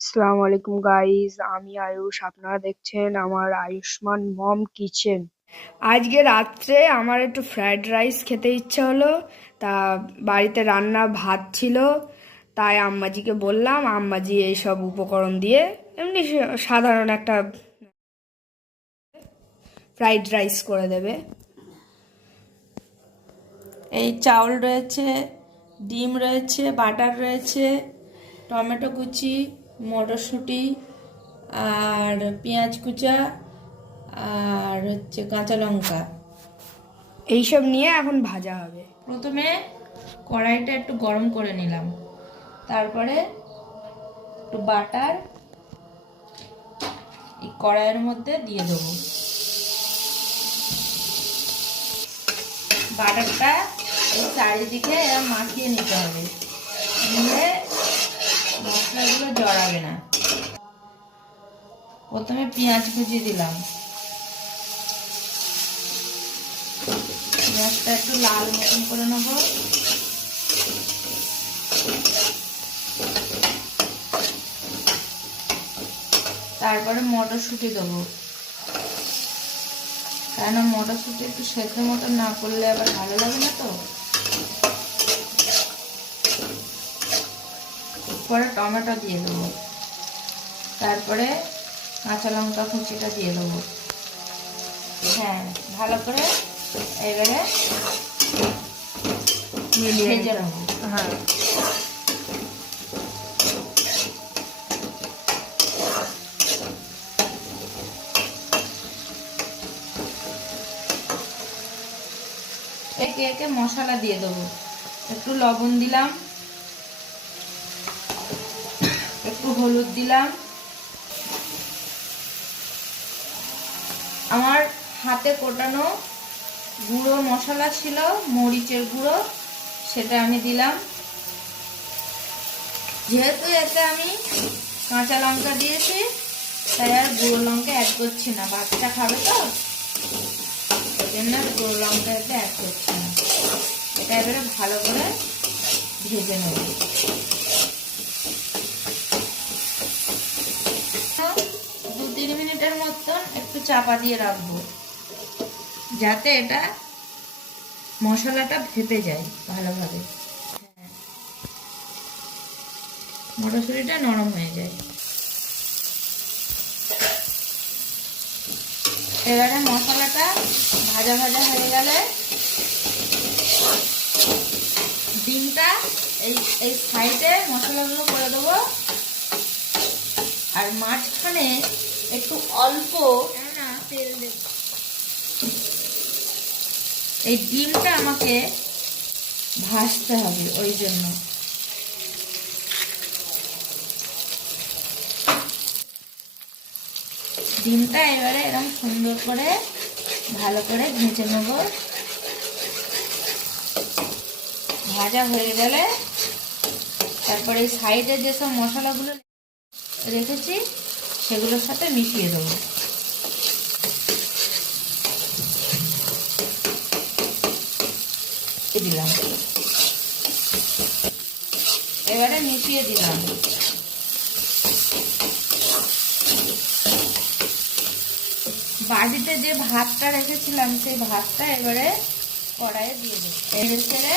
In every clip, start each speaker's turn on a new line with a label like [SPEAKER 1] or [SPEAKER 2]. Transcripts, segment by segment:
[SPEAKER 1] আসসালামু আলাইকুম গাইস আমি আয়ুষ, আপনারা দেখছেন আমার আয়ুষ্মান মম কিচেন আজকে রাত্রে আমার একটু ফ্রায়েড রাইস খেতে ইচ্ছে হলো, তা বাড়িতে রান্না ভাত ছিল, তাই আম্মাজিকে বললাম, আম্মাজি এইসব উপকরণ দিয়ে এমনি সাধারণ একটা ফ্রাইড রাইস করে দেবে।
[SPEAKER 2] এই চাউল রয়েছে, ডিম রয়েছে, বাটার রয়েছে, টমেটো কুচি মটরশুঁটি আর পেঁয়াজ কুচা আর হচ্ছে কাঁচা লঙ্কা।
[SPEAKER 1] এইসব নিয়ে এখন ভাজা হবে।
[SPEAKER 2] প্রথমে কড়াইটা একটু গরম করে নিলাম। তারপরে একটু বাটার এই কড়াইয়ের মধ্যে দিয়ে দেবো। বাটারটা এই চারিদিকে মাখিয়ে নিতে হবে। নিয়ে মশলাগুলো জড়াবে না। প্রথমে পেঁয়াজ কুচি দিলাম। পেঁয়াজটা একটু লাল মতন করে নেব। তারপরে মটরশুঁটি দেবো। কেন মটরশুঁটি একটু সেদ্ধ মতো না করলে আবার ভালো লাগে না তো। পরে টমেটো দিয়ে দেবো। তারপরে কাঁচা লঙ্কা কুচিটা দিয়ে দেবো। হ্যাঁ ভালো করে এবারে ভেজে নেব।
[SPEAKER 1] হ্যাঁ।
[SPEAKER 2] একে একে মশলা দিয়ে দেবো। একটু লবণ দিলাম একটু হলুদ দিলাম। আমার হাতে কোটানো গুঁড়ো মশলা ছিল, মরিচের গুঁড়ো, সেটা আমি দিলাম। যেহেতু এতে আমি কাঁচা লঙ্কা দিয়েছি, তাই আর গুঁড়ো লঙ্কা অ্যাড করছি না। বাচ্চা খাবে তো? ওই জন্য গুঁড়ো লঙ্কা এতে অ্যাড করছি না। এটা এবারে ভালো করে ভেজে নেব দু তিন মিনিটের মতন একটু চাপা দিয়ে রাখব। যাতে এটা মশলাটা ভেপে যায় ভালোভাবে। হ্যাঁ। মটরশুঁটিটা নরম হয়ে যায়। এবারে মশলাটা ভাজা ভাজা হয়ে গেলে ডিমটা এই এই সাইডে মশলাগুলো করে দেবো। আর মাঝখানে একটু অল্প তেল এই ডিমটা আমাকে ভাজতে হবে, ওই জন্য। ডিমটা এবারে এরকম সুন্দর করে, ভালো করে ভেজে নেব। ভাজা হয়ে গেলে তারপরে এই সাইডে যেসব মশলাগুলো রেখেছি, সেগুলোর সাথে মিশিয়ে দেবো দিলাম এবারে মিশিয়ে দিলাম। বাড়িতে যে ভাতটা রেখেছিলাম, সেই ভাতটা এবারে কড়াইয়ে দিয়ে দেবো। এড়ে ছেড়ে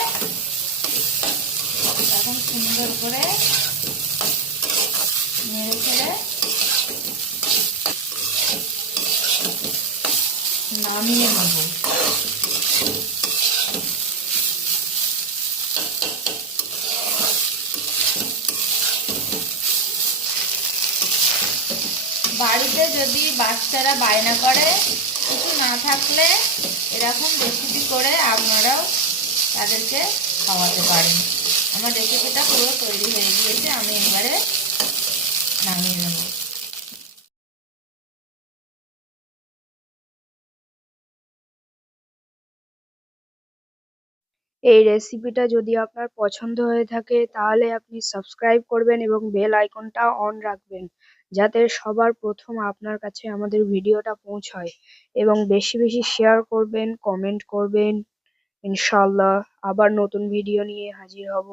[SPEAKER 2] এখন সুন্দর করে নেড়ে ছেড়ে নামিয়ে নেব। বাড়িতে যদি বাচ্চারা বায়না করে কিছু না থাকলে এরকম রেসিপি করে আপনারাও তাদেরকে খাওয়াতে পারেন। আমার রেসিপিটা পুরো তৈরি হয়ে গিয়েছে, আমি এবারে নামিয়ে নেব।
[SPEAKER 1] এই রেসিপিটা যদি আপনার পছন্দ হয়ে থাকে, তাহলে আপনি সাবস্ক্রাইব করবেন এবং বেল আইকনটা অন রাখবেন। যাতে সবার প্রথম আপনার কাছে আমাদের ভিডিওটা পৌঁছায় এবং বেশি বেশি শেয়ার করবেন কমেন্ট করবেন, ইনশাআল্লাহ আবার নতুন ভিডিও নিয়ে হাজির হব।